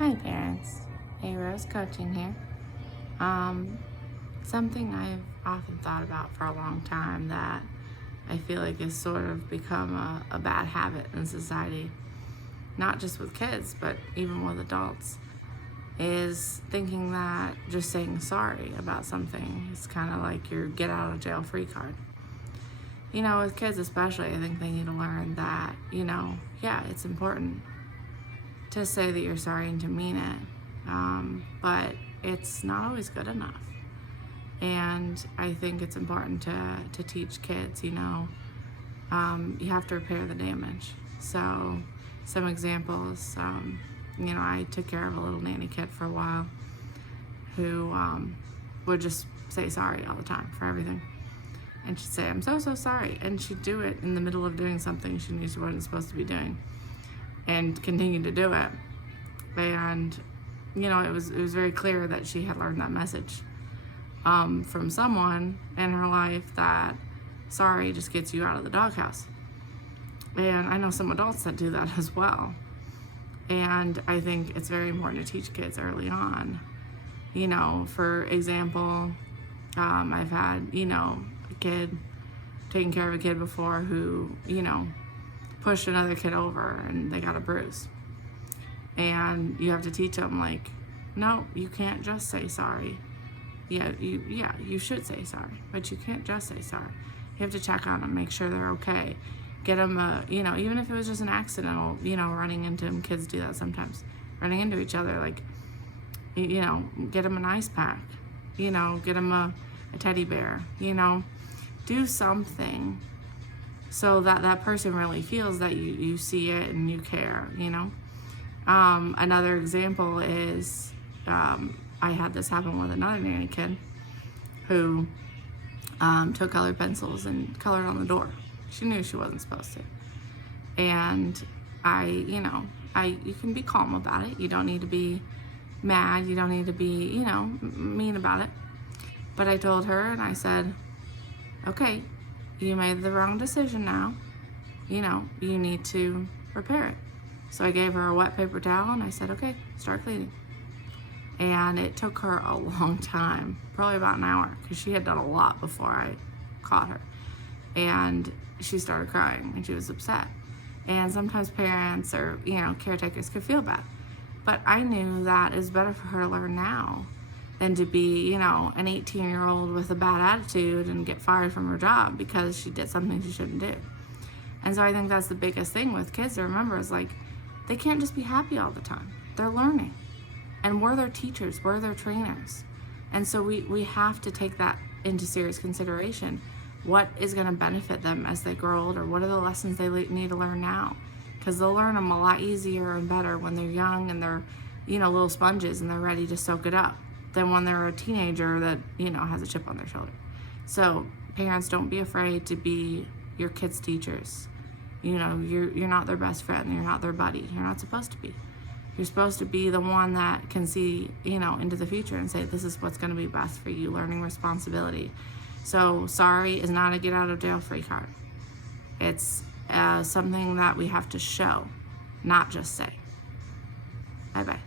Hi parents, A Rose Coaching here. Um, Something I've often thought about for a long time that I feel like has sort of become a bad habit in society, not just with kids, but even with adults, is thinking that just saying sorry about something is kind of like your get out of jail free card. With kids especially, I think they need to learn that, yeah, it's important to say that you're sorry and to mean it. But it's not always good enough. And I think it's important to teach kids, you have to repair the damage. So, some examples, I took care of a little nanny kid for a while who would just say sorry all the time for everything. And she'd say, I'm so, so sorry. And she'd do it in the middle of doing something she knew she wasn't supposed to be doing and continue to do it. And it was very clear that she had learned that message from someone in her life that sorry just gets you out of the doghouse. And I know some adults that do that as well. And I think it's very important to teach kids early on. For example, I've had, a kid, taking care of a kid before who, pushed another kid over and they got a bruise. And you have to teach them, like, no, you can't just say sorry. You should say sorry, but you can't just say sorry. You have to check on them, make sure they're okay. Get them even if it was just an accidental, running into them. Kids do that sometimes, running into each other, like, get them an ice pack, get them a teddy bear, do something so that that person really feels that you see it and you care, Another example is I had this happen with another nanny kid who took colored pencils and colored on the door. She knew she wasn't supposed to. And you can be calm about it. You don't need to be mad. You don't need to be, mean about it. But I told her and I said, okay, you made the wrong decision now. You need to repair it. So I gave her a wet paper towel and I said, okay, start cleaning. And it took her a long time, probably about an hour, because she had done a lot before I caught her. And she started crying and she was upset. And sometimes parents or, caretakers could feel bad. But I knew that it was better for her to learn now than to be, an 18-year-old with a bad attitude and get fired from her job because she did something she shouldn't do. And so I think that's the biggest thing with kids to remember is, like, they can't just be happy all the time. They're learning. And we're their teachers, we're their trainers. And so we have to take that into serious consideration. What is going to benefit them as they grow older? What are the lessons they need to learn now? Because they'll learn them a lot easier and better when they're young and they're, little sponges and they're ready to soak it up than when they're a teenager that, has a chip on their shoulder. So parents, don't be afraid to be your kids' teachers. You're not their best friend. You're not their buddy. You're not supposed to be. You're supposed to be the one that can see, into the future and say, this is what's going to be best for you, learning responsibility. So sorry is not a get out of jail free card. It's something that we have to show, not just say. Bye-bye.